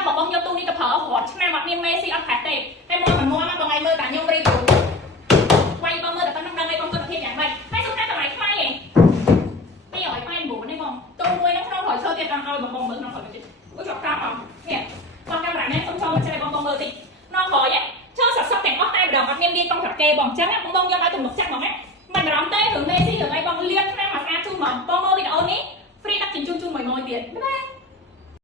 ចាំបងយកទូនេះទៅប្រើរត់ឆ្នាំអត់មានមេស៊ីអត់ផាត់ទេតែមកមិនមកបងឯងមើលតែខ្ញុំរីវវាយបងមើលតែប៉ុណ្ណឹងដឹងឯងបងគុណភាពយ៉ាងម៉េចហើយសុំតែតម្លៃថ្លៃឯង289នេះបងទូមួយនៅក្នុងរយឈើទៀតដល់ឲ្យបងមើលក្នុងរយទៀតអូចប់កាប់អត់នេះបងកាមេរ៉ាមែនសុំចូលមកចែកបងមើលតិចនៅរយឈើសក់ទាំងអស់តែម្ដងអត់មានលាយកង់ប្រកេបងអញ្ចឹងបងយកឲ្យទំនុកចិត្តហ្មងណាមិនបារម្ភទេរឿងមេស៊ីរឿងអីបងលៀបឆ្នាំមកស្អាតជូនហ្មងបងមើលវីដេអូនេះហ្វ្រីដឹកជញ្ជូនជូន100ទៀតណា